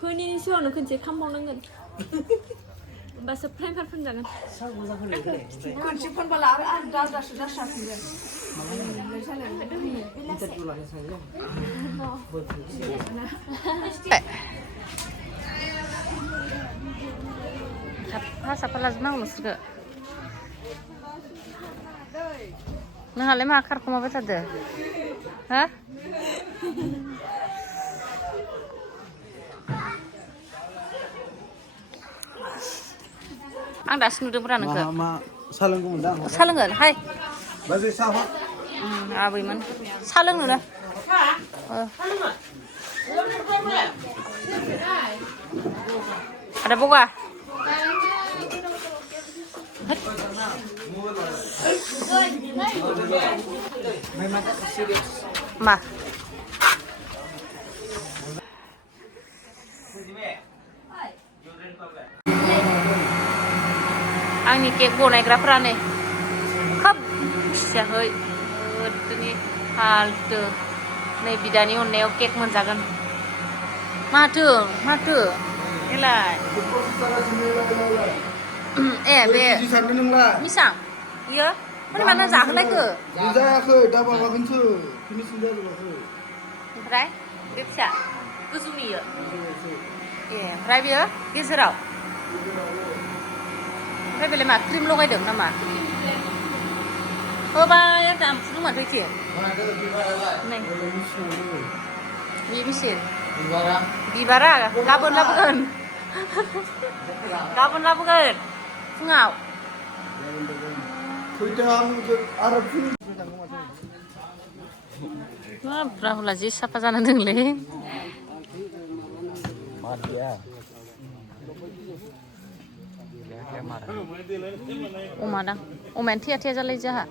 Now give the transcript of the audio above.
คืนนี้시간은 근데 खामबावनांगोन होमबासो फ्राइम जागोनคนชิพันบลาอันดาวดัชดัชฟิเลยเลยใช่เลยPasal pelas nang lu suka. Nah, le makar kuma beta deh. Hah? Ang dah senudung pernah nengke. Salang kumandang. Salang kan? Hai. Bagi siapa? Abi man. Salang nu dah. Ada buka? Ma. Ang ni kek bonai grafra nih. Kap. Syahoi. Ini halte. Nih bidani oneo kek menjagan. Madu. Nilai. Be. Di sana nenglah. Misang. Iya. Mana jaga lagi ke? Tidak ke, dah bawa kentu. Ini sudah bawa. Berai? Bisa. Kusumi ya. Iya. Berai dia? Geserau. Berai beli mak krim logai dong nama. Oh bayar jam rumah tu cie. Neng. Iya mesin. Bibara. Labun. Labun. Ngau. Wah, perahu lagi siapa sana dengle? Umadang, umen tia jalai jahat.